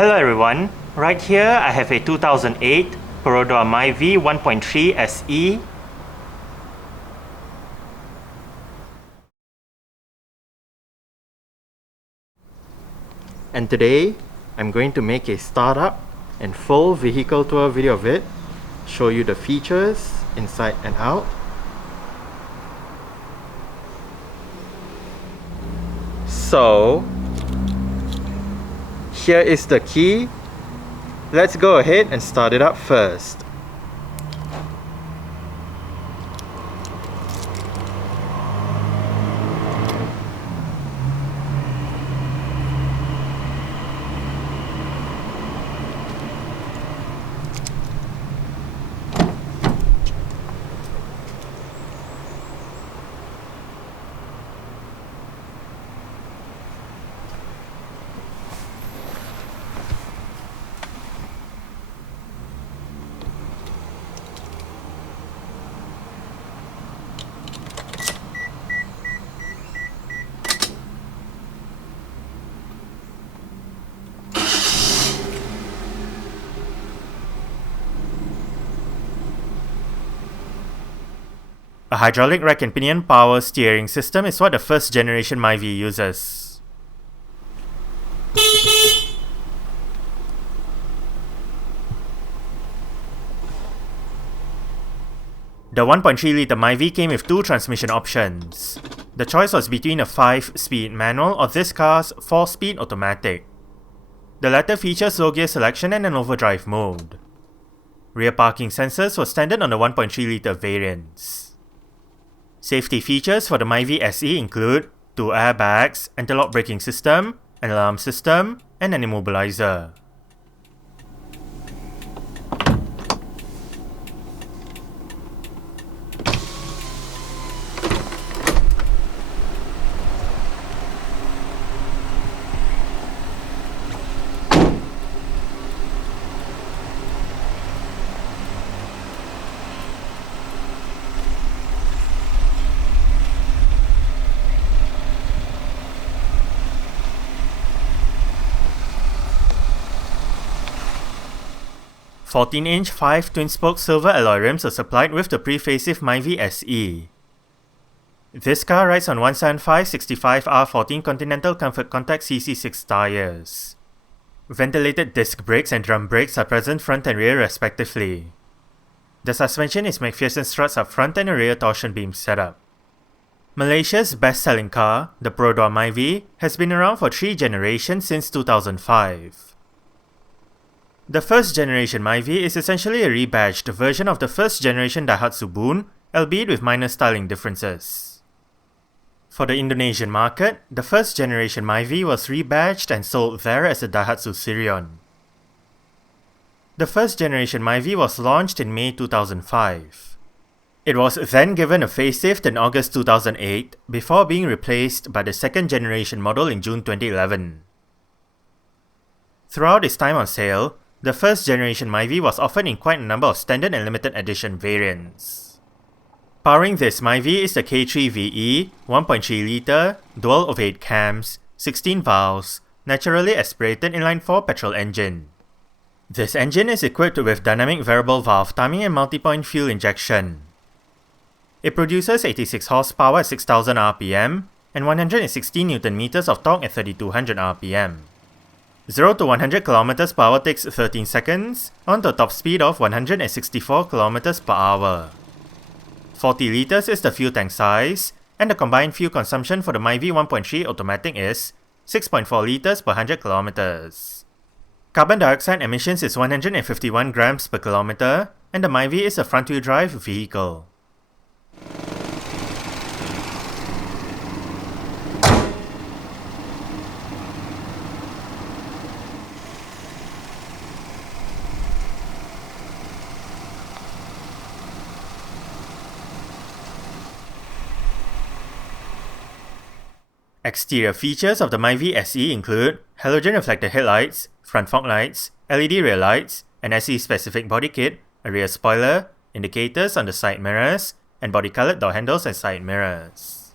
Hello everyone, right here I have a 2008 Perodua Myvi 1.3 SE. And today I'm going to make a startup and full vehicle tour video of it, show you the features inside and out. So here is the key. Let's go ahead and start it up first. A hydraulic rack and pinion power steering system is what the first generation Myvi uses. The 1.3 litre Myvi came with two transmission options. The choice was between a 5-speed manual or this car's 4-speed automatic. The latter features low gear selection and an overdrive mode. Rear parking sensors were standard on the 1.3 litre variants. Safety features for the Myvi SE include 2 airbags, anti-lock braking system, an alarm system, and an immobilizer. – 14-inch 5 twin-spoke silver alloy rims are supplied with the pre-facelift Myvi SE. This car rides on 175/65R14 Continental Comfort Contact CC6 tyres. Ventilated disc brakes and drum brakes are present front and rear respectively. The suspension is McPherson struts up front and a rear torsion beam setup. Malaysia's best-selling car, the Perodua Myvi, has been around for 3 generations since 2005. The first generation Myvi is essentially a rebadged version of the first generation Daihatsu Boon, albeit with minor styling differences. For the Indonesian market, the first generation Myvi was rebadged and sold there as the Daihatsu Sirion. The first generation Myvi was launched in May 2005. It was then given a facelift in August 2008 before being replaced by the second generation model in June 2011. Throughout its time on sale, the first generation Myvi was offered in quite a number of standard and limited edition variants. Powering this Myvi is the K3VE 1.3 litre, dual of 8 cams, 16 valves, naturally aspirated inline-4 petrol engine. This engine is equipped with dynamic variable valve timing and multi-point fuel injection. It produces 86 horsepower at 6000 rpm and 116 Nm of torque at 3200 rpm. 0 to 100 km per hour takes 13 seconds, on to a top speed of 164 km per hour. 40 litres is the fuel tank size, and the combined fuel consumption for the Myvi 1.3 automatic is 6.4 litres per 100 km. Carbon dioxide emissions is 151 grams per kilometer, and the Myvi is a front-wheel drive vehicle. Exterior features of the Myvi SE include halogen reflector headlights, front fog lights, LED rear lights, an SE-specific body kit, a rear spoiler, indicators on the side mirrors, and body-colored door handles and side mirrors.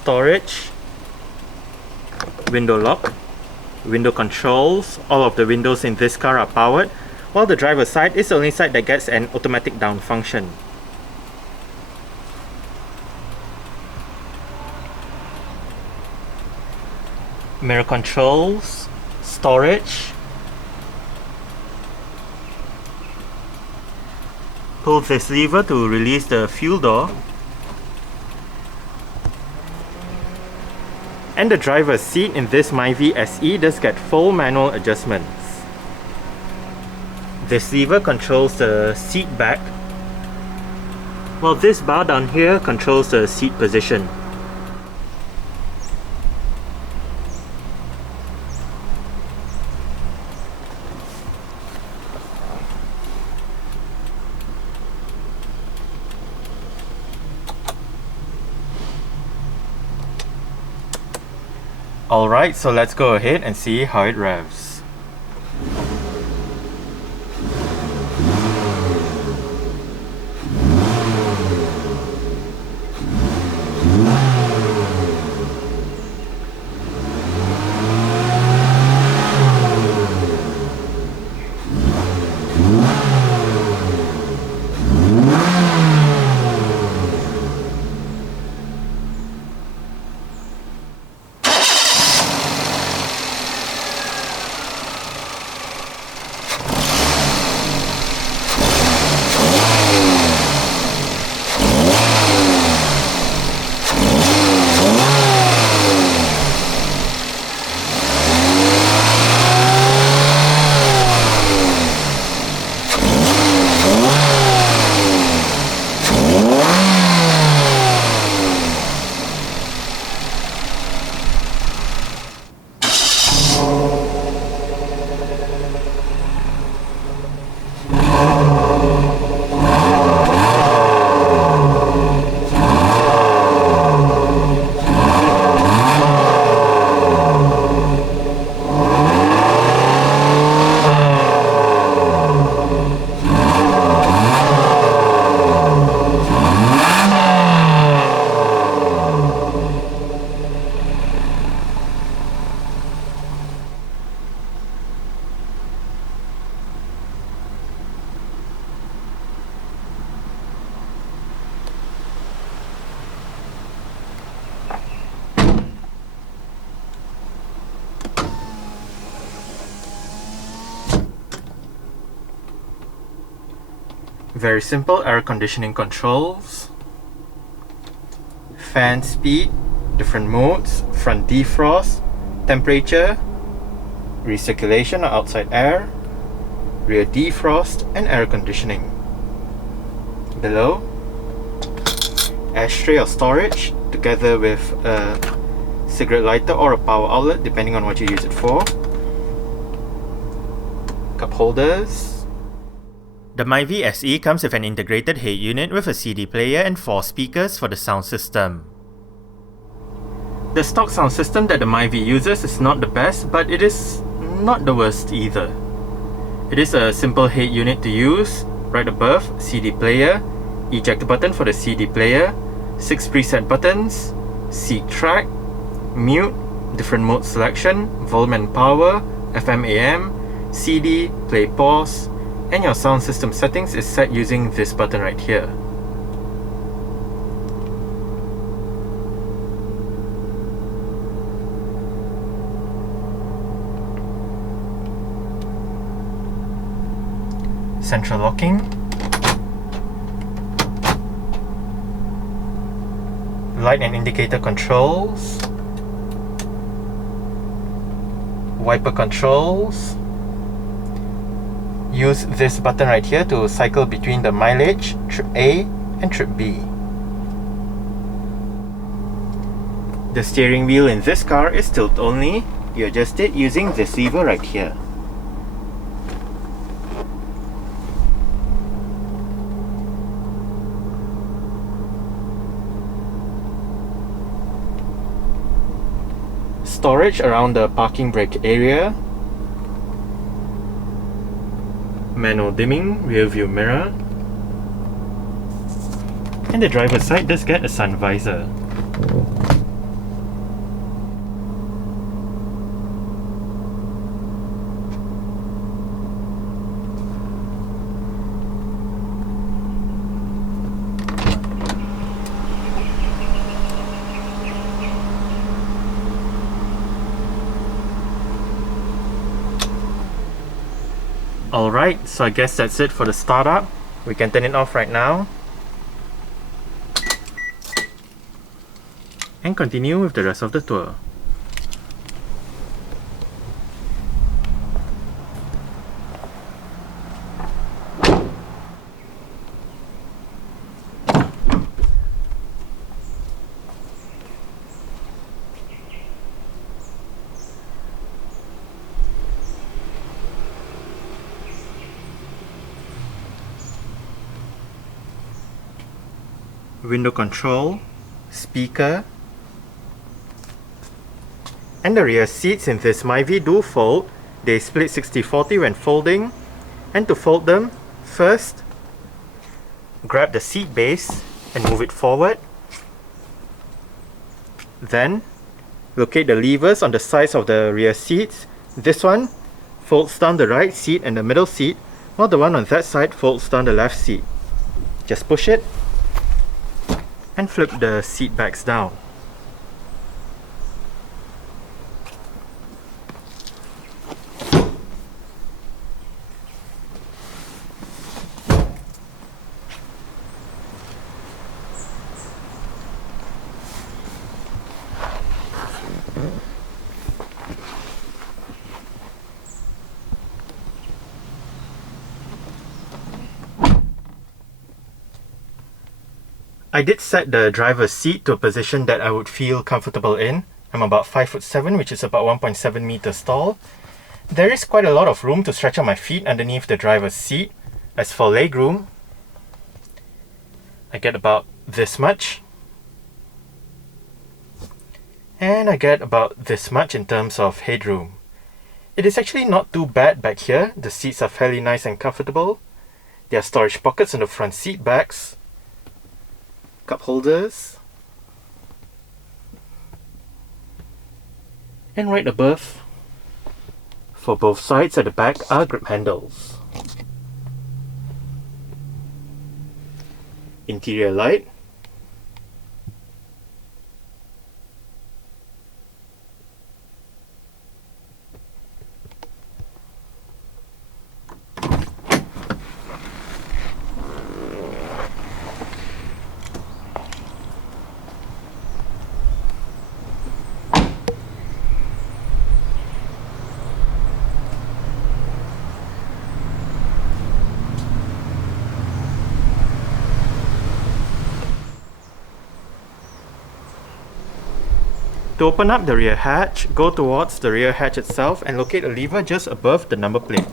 storage, window lock, window controls. All of the windows in this car are powered, while the driver's side is the only side that gets an automatic down function. Mirror controls, storage. Pull this lever to release the fuel door. And the driver's seat in this Myvi SE does get full manual adjustments. This lever controls the seat back, while this bar down here controls the seat position. Alright, so let's go ahead and see how it revs. Very simple air conditioning controls, fan speed, different modes, front defrost, temperature, recirculation or outside air, rear defrost and air conditioning. Below, ashtray or storage together with a cigarette lighter or a power outlet depending on what you use it for, cup holders. The Myvi SE comes with an integrated head unit with a CD player and 4 speakers for the sound system. The stock sound system that the Myvi uses is not the best, but it is not the worst either. It is a simple head unit to use. Right above, CD player, eject button for the CD player, 6 preset buttons, seek track, mute, different mode selection, volume and power, FM AM, CD, play pause, and your sound system settings is set using this button right here. Central locking, light and indicator controls, wiper controls. Use this button right here to cycle between the mileage, trip A and trip B. The steering wheel in this car is tilt only. You adjust it using this lever right here. Storage around the parking brake area. Manual dimming, rear view mirror, and the driver's side does get a sun visor. Alright, so I guess that's it for the startup. We can turn it off right now. And continue with the rest of the tour. Window control, speaker, and the rear seats in this Myvi do fold. They split 60-40 when folding, and to fold them, first grab the seat base and move it forward. Then locate the levers on the sides of the rear seats. This one folds down the right seat and the middle seat, while the one on that side folds down the left seat. Just push it and flip the seat backs down. I did set the driver's seat to a position that I would feel comfortable in. I'm about 5'7", which is about 1.7 meters tall. There is quite a lot of room to stretch out my feet underneath the driver's seat. As for legroom, I get about this much. And I get about this much in terms of headroom. It is actually not too bad back here. The seats are fairly nice and comfortable. There are storage pockets on the front seat backs, cup holders, and right above, for both sides at the back, are grip handles. Interior light, to open up the rear hatch, go towards the rear hatch itself and locate a lever just above the number plate.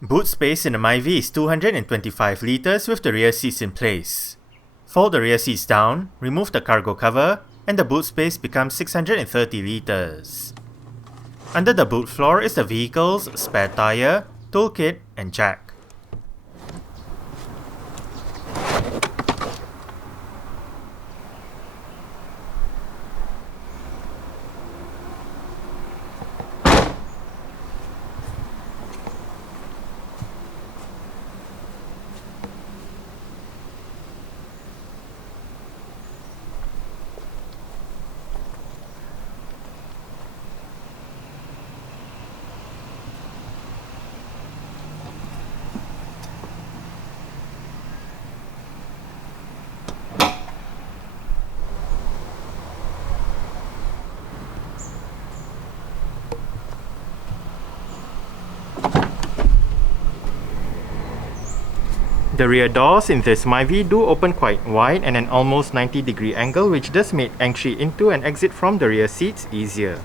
Boot space in the Myvi is 225 litres with the rear seats in place. Fold the rear seats down, remove the cargo cover, and the boot space becomes 630 litres. Under the boot floor is the vehicle's spare tyre, toolkit, and jack. The rear doors in this Myvi do open quite wide and an almost 90-degree angle, which does make entry into and exit from the rear seats easier.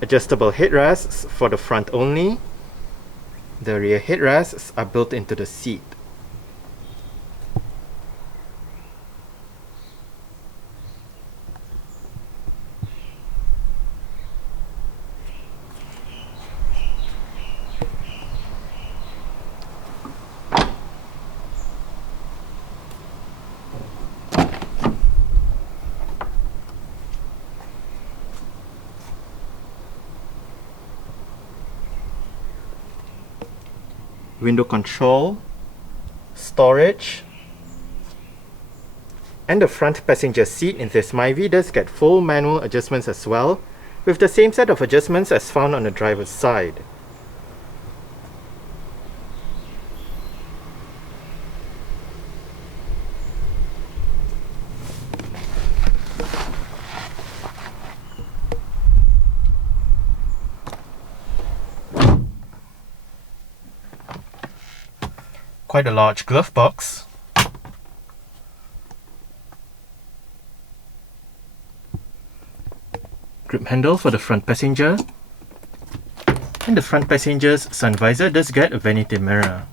Adjustable headrests for the front only. The rear headrests are built into the seat. Window control, storage, And the front passenger seat in this Myvi does get full manual adjustments as well, with the same set of adjustments as found on the driver's side. Quite a large glove box. Grip handle for the front passenger. And the front passenger's sun visor does get a vanity mirror.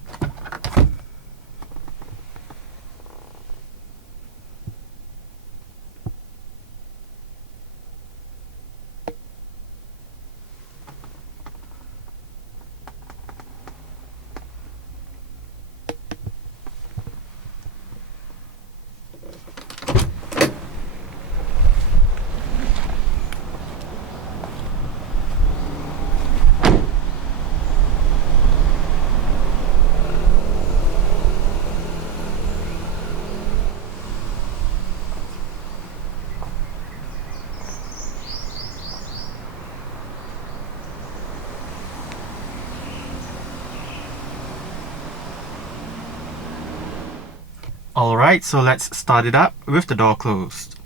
Alright, so let's start it up with the door closed.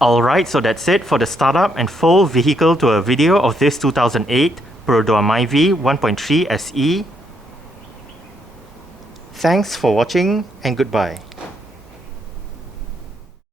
Alright, so that's it for the startup and full vehicle to a video of this 2008 Perodua Myvi 1.3 SE. Thanks for watching and goodbye.